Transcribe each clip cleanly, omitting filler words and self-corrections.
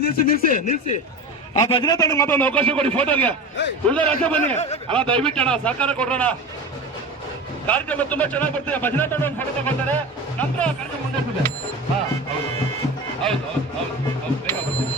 ನಿಲ್ಸಿ ಆ ಭಜನೆ ತಂಡ ಮತ್ತೊಂದು ಅವಕಾಶ ಕೊಡಿ ಫೋಟೋಗೆ. ಉಳಿದವರು ಅಷ್ಟೇ ಬನ್ನಿ ಅಣ್ಣ, ದಯವಿಟ್ಟು ಅಣ್ಣ ಸಹಕಾರ ಕೊಡೋಣ. ಕಾರ್ಯಕ್ರಮ ತುಂಬಾ ಚೆನ್ನಾಗಿ ಬರ್ತಿದೆ. ಭಜನೆ ತಂಡ ಒಂದು ಫೋಟೋ ತಗೊಳ್ತಾರೆ, ನಂತರ ಕಾರ್ಯಕ್ರಮ ಮುಂದುವರಿಸಿದೆ. ಹಾ ಹೌದು ಹೌದು ಹೌದು ಹೌದು ಹೌದು ಬೇಗ ಬರ್ತೀನಿ.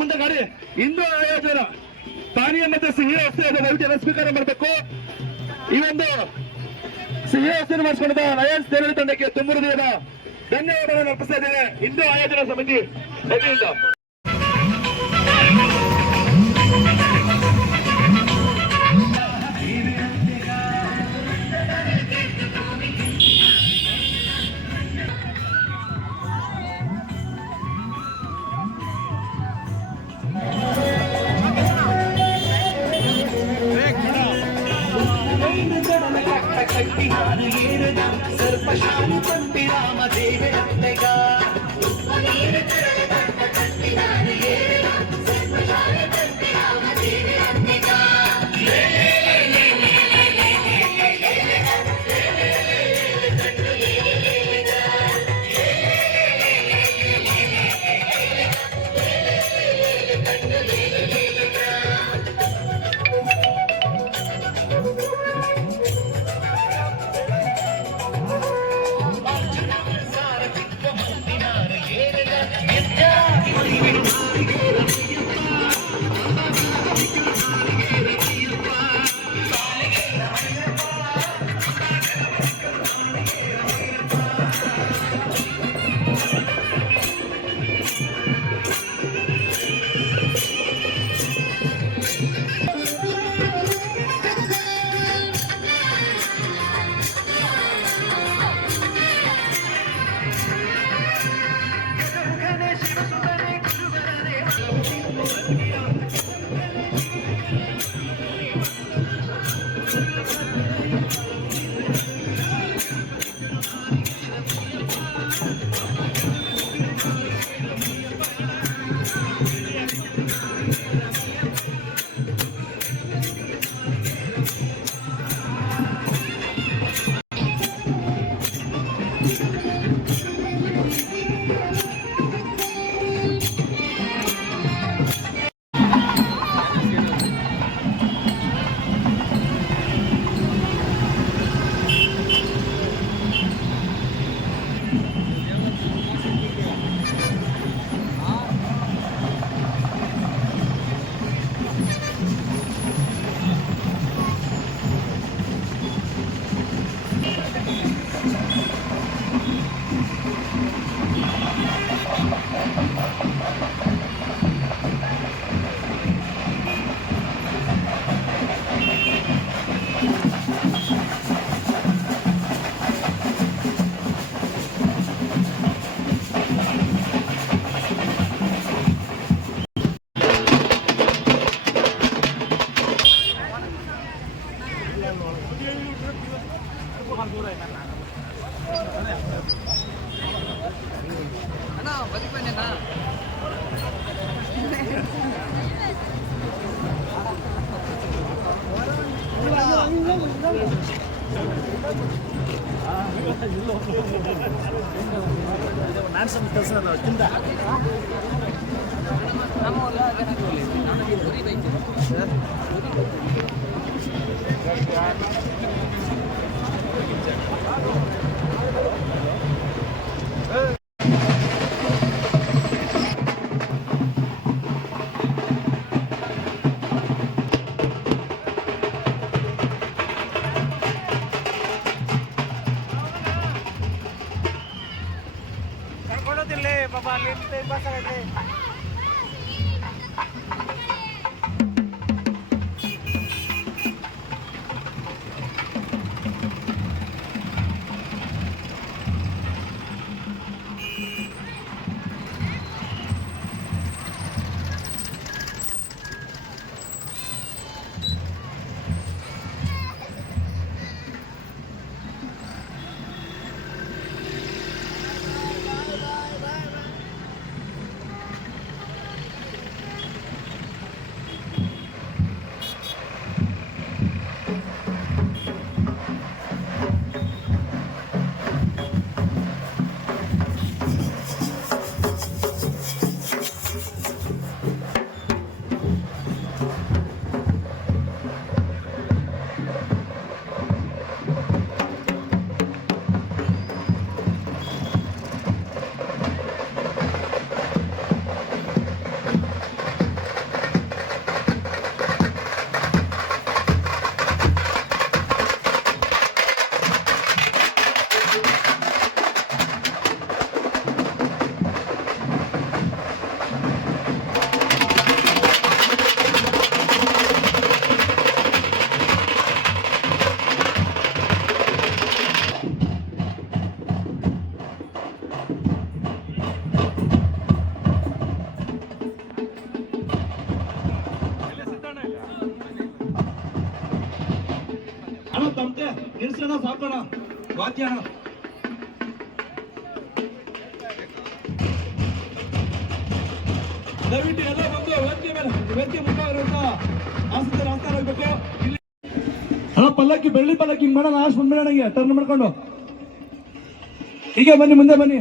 ಮುಂದೆ ಗಾಡಿ ಇಂದು ಆಯೋಜನ ಪಾನೀಯ ಮತ್ತು ಸಿಹಿ ವ್ಯವಸ್ಥೆ ದಯವಿಟ್ಟು ಸ್ವೀಕಾರ ಮಾಡಬೇಕು. ಈ ಒಂದು ಸಿಹಿ ವ್ಯವಸ್ಥೆ ಮಾಡಿಸಿಕೊಂಡ ಲಯನ್ಸ್ ದೇವರ ತಂಡಕ್ಕೆ ತುಂಬ ಹೃದಯದ ಧನ್ಯವಾದಗಳನ್ನು ಅರ್ಪಿಸ್ತಾ ಇದ್ದೇನೆ. ಹಿಂದೂ ಆಯೋಜನಾ ಸಮಿತಿ ವತಿಯಿಂದ सर्पशानु पंपिराम देवे अंतेगा ಕರ್ಕೊಳ್ಳೋದಿಲ್ಲ ಬಾಬಾ ಅಲ್ಲಿ ಬಸ್ ಆಗೈತೆ. ಅಣ್ಣ ತಮಟೆ ನಿಲ್ಸೋಣ ಸಾಕೋಣ ವಾದ್ಯ ಅಣ್ಣ. ದಯವಿಟ್ಟು ಎಲ್ಲ ಬಂದು ವೇದಿಕೆ ಮುಂಭಾಗ ಆಸಕ್ತರಾಗಬೇಕು. ಇಲ್ಲಿ ಅಣ್ಣ ಪಲ್ಲಕ್ಕಿ ಬೆಳ್ಳಿ ಪಲ್ಲಕ್ಕಿ ಹಿಂಗ್ ಮಾಡೋಣ, ಆಶ್ ಬಂದ್ಬಿಡೋಣ ಹೀಗೆ ಟರ್ನ್ ಮಾಡ್ಕೊಂಡು ಹೀಗೆ ಬನ್ನಿ, ಮುಂದೆ ಬನ್ನಿ.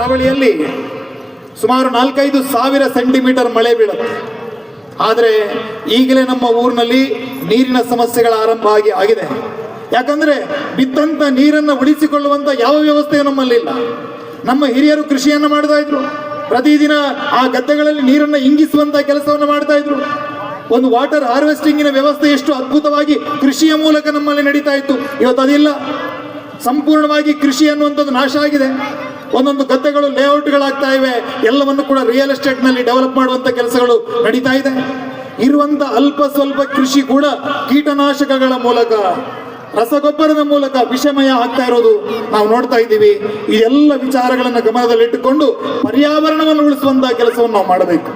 ಕರಾವಳಿಯಲ್ಲಿ ಸುಮಾರು 4-5 ಸಾವಿರ ಸೆಂಟಿಮೀಟರ್ ಮಳೆ ಬೀಳುತ್ತೆ. ಆದರೆ ಈಗಲೇ ನಮ್ಮ ಊರಿನಲ್ಲಿ ನೀರಿನ ಸಮಸ್ಯೆಗಳ ಆರಂಭ ಆಗಿದೆ. ಯಾಕಂದ್ರೆ ಬಿದ್ದಂತ ನೀರನ್ನು ಉಳಿಸಿಕೊಳ್ಳುವಂತ ಯಾವ ವ್ಯವಸ್ಥೆ ನಮ್ಮಲ್ಲಿಲ್ಲ. ನಮ್ಮ ಹಿರಿಯರು ಕೃಷಿಯನ್ನು ಮಾಡ್ತಾ ಇದ್ರು, ಪ್ರತಿದಿನ ಆ ಗದ್ದೆಗಳಲ್ಲಿ ನೀರನ್ನು ಇಂಗಿಸುವಂತ ಕೆಲಸವನ್ನು ಮಾಡ್ತಾ ಇದ್ರು. ಒಂದು ವಾಟರ್ ಹಾರ್ವೆಸ್ಟಿಂಗಿನ ವ್ಯವಸ್ಥೆ ಎಷ್ಟು ಅದ್ಭುತವಾಗಿ ಕೃಷಿಯ ಮೂಲಕ ನಮ್ಮಲ್ಲಿ ನಡೀತಾ ಇತ್ತು. ಇವತ್ತು ಅದಿಲ್ಲ. ಸಂಪೂರ್ಣವಾಗಿ ಕೃಷಿ ಅನ್ನುವಂಥದ್ದು ನಾಶ ಆಗಿದೆ. ಒಂದೊಂದು ಗದ್ದೆಗಳು ಲೇಔಟ್ಗಳಾಗ್ತಾ ಇವೆ. ಎಲ್ಲವನ್ನು ಕೂಡ ರಿಯಲ್ ಎಸ್ಟೇಟ್ನಲ್ಲಿ ಡೆವಲಪ್ ಮಾಡುವಂತ ಕೆಲಸಗಳು ನಡೀತಾ ಇದೆ. ಇರುವಂತ ಅಲ್ಪ ಸ್ವಲ್ಪ ಕೃಷಿ ಕೂಡ ಕೀಟನಾಶಕಗಳ ಮೂಲಕ, ರಸಗೊಬ್ಬರದ ಮೂಲಕ ವಿಷಮಯ ಆಗ್ತಾ ಇರೋದು ನಾವು ನೋಡ್ತಾ ಇದ್ದೀವಿ. ಈ ಎಲ್ಲ ವಿಚಾರಗಳನ್ನು ಗಮನದಲ್ಲಿಟ್ಟುಕೊಂಡು ಪರ್ಯಾವರಣವನ್ನು ಉಳಿಸುವಂತಹ ಕೆಲಸವನ್ನು ನಾವು ಮಾಡಬೇಕು.